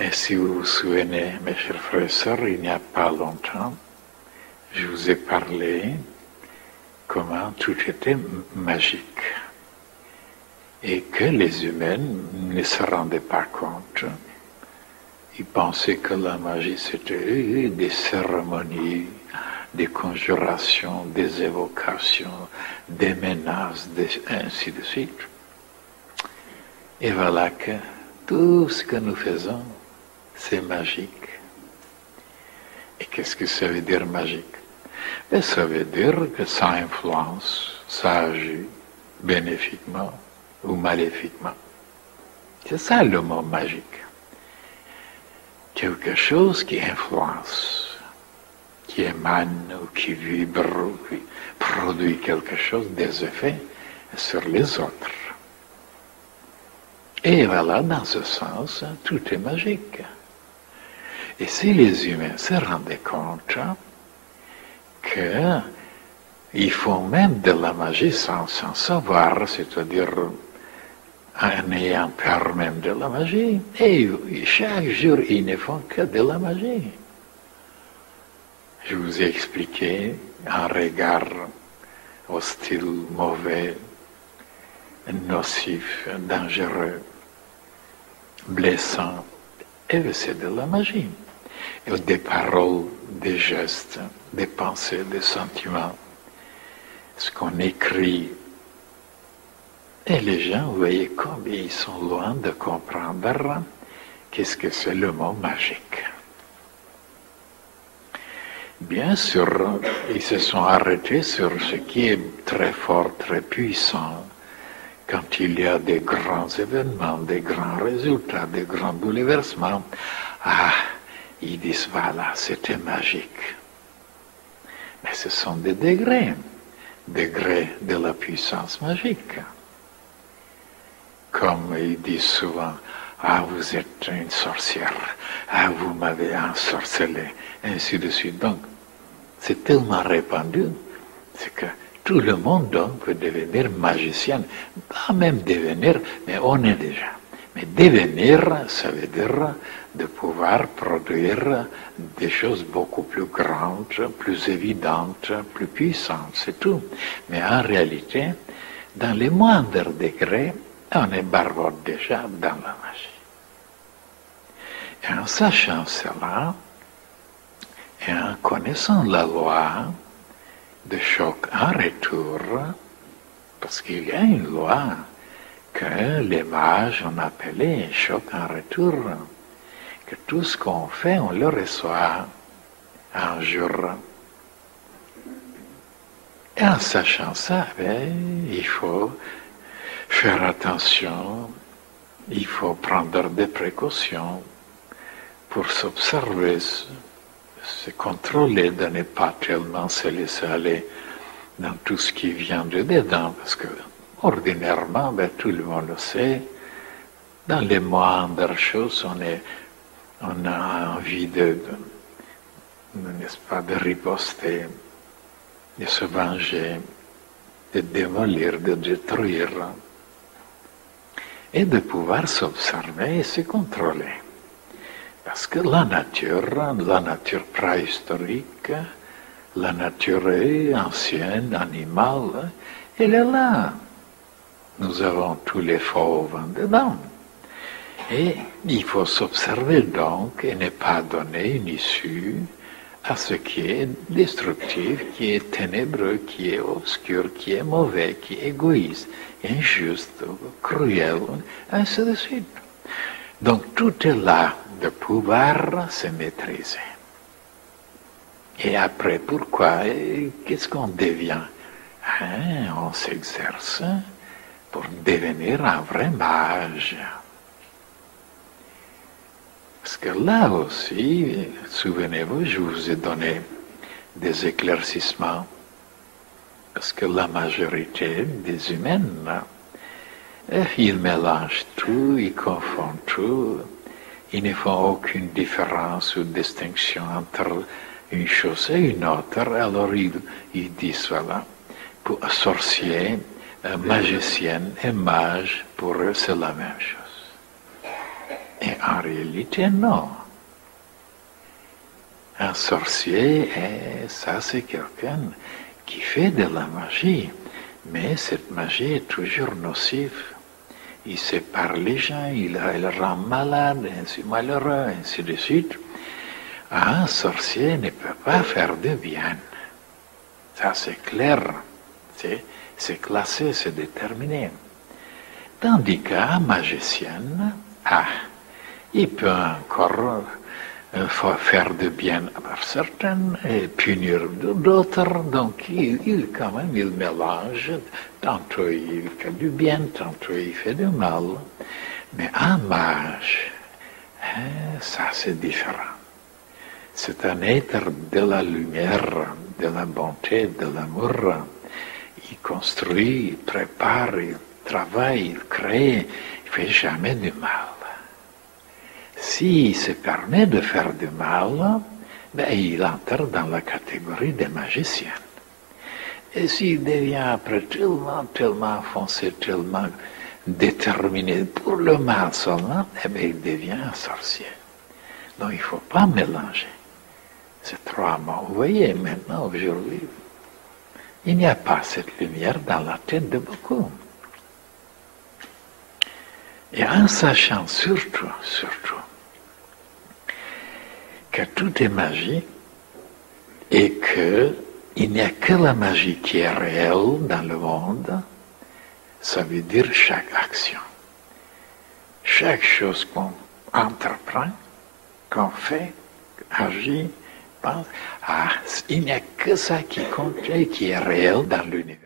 Et si vous vous souvenez, mes chers frères et sœurs, il n'y a pas longtemps, je vous ai parlé comment tout était magique et que les humains ne se rendaient pas compte. Ils pensaient que la magie c'était des cérémonies, des conjurations, des évocations, des menaces, ainsi de suite. Et voilà que tout ce que nous faisons, c'est magique. Et qu'est-ce que ça veut dire magique? Et ça veut dire que ça influence, ça agit bénéfiquement ou maléfiquement. C'est ça le mot magique. Quelque chose qui influence, qui émane ou qui vibre ou qui produit quelque chose, des effets sur les autres. Et voilà, dans ce sens, tout est magique. Et si les humains se rendaient compte qu'ils font même de la magie sans savoir, c'est-à-dire en ayant peur même de la magie, et chaque jour ils ne font que de la magie. Je vous ai expliqué un regard hostile, mauvais, nocif, dangereux, blessant, et c'est de la magie. Et des paroles, des gestes, des pensées, des sentiments, ce qu'on écrit. Et les gens, vous voyez combien ils sont loin de comprendre qu'est-ce que c'est le mot magique. Bien sûr, ils se sont arrêtés sur ce qui est très fort, très puissant. Quand il y a des grands événements, des grands résultats, des grands bouleversements, ils disent, voilà, c'était magique. Mais ce sont des degrés de la puissance magique. Comme ils disent souvent, vous êtes une sorcière, vous m'avez ensorcelé, ainsi de suite. Donc, c'est tellement répandu, c'est que tout le monde donc peut devenir magicien. Pas même devenir, mais on est déjà. Mais devenir, ça veut dire de pouvoir produire des choses beaucoup plus grandes, plus évidentes, plus puissantes, c'est tout. Mais en réalité, dans les moindres degrés, on est barbare déjà dans la magie. Et en sachant cela, et en connaissant la loi de choc en retour, parce qu'il y a une loi que les mages ont appelée choc en retour, que tout ce qu'on fait, on le reçoit un jour. Et en sachant ça, il faut faire attention, il faut prendre des précautions pour s'observer, se contrôler, de ne pas tellement se laisser aller dans tout ce qui vient de dedans, parce que ordinairement, tout le monde le sait, dans les moindres choses, on a envie n'est-ce pas, de riposter, de se venger, de démolir, de détruire, et de pouvoir s'observer et se contrôler. Parce que la nature préhistorique, la nature ancienne, animale, elle est là. Nous avons tous les fauves en dedans. Et il faut s'observer donc et ne pas donner une issue à ce qui est destructif, qui est ténébreux, qui est obscur, qui est mauvais, qui est égoïste, injuste, cruel, ainsi de suite. Donc tout est là de pouvoir se maîtriser. Et après, pourquoi? Qu'est-ce qu'on devient? On s'exerce pour devenir un vrai mage. Parce que là aussi, souvenez-vous, je vous ai donné des éclaircissements. Parce que la majorité des humains, ils mélangent tout, ils confondent tout. Ils ne font aucune différence ou distinction entre une chose et une autre. Alors ils disent, voilà, pour un sorcier, magicienne et mage, pour eux, c'est la même chose. Et en réalité, non. Un sorcier, ça c'est quelqu'un qui fait de la magie, mais cette magie est toujours nocive. Il sépare les gens, il rend malade, ainsi malheureux, ainsi de suite. Un sorcier ne peut pas faire de bien. Ça c'est clair, c'est classé, c'est déterminé. Tandis qu'un magicien, il peut encore faire de bien à certains et punir d'autres. Donc, il quand même, il mélange. Tantôt il fait du bien, tantôt il fait du mal. Mais un mage, ça c'est différent. C'est un être de la lumière, de la bonté, de l'amour. Il construit, il prépare, il travaille, il crée, il ne fait jamais du mal. S'il se permet de faire du mal, il entre dans la catégorie des magiciens. Et s'il devient après tellement foncé, tellement déterminé pour le mal seulement, il devient un sorcier. Donc il ne faut pas mélanger ces trois mots. Vous voyez, maintenant, aujourd'hui, il n'y a pas cette lumière dans la tête de beaucoup. Et en sachant surtout, que tout est magie et qu'il n'y a que la magie qui est réelle dans le monde, ça veut dire chaque action. Chaque chose qu'on entreprend, qu'on fait, agit, pense, il n'y a que ça qui compte et qui est réel dans l'univers.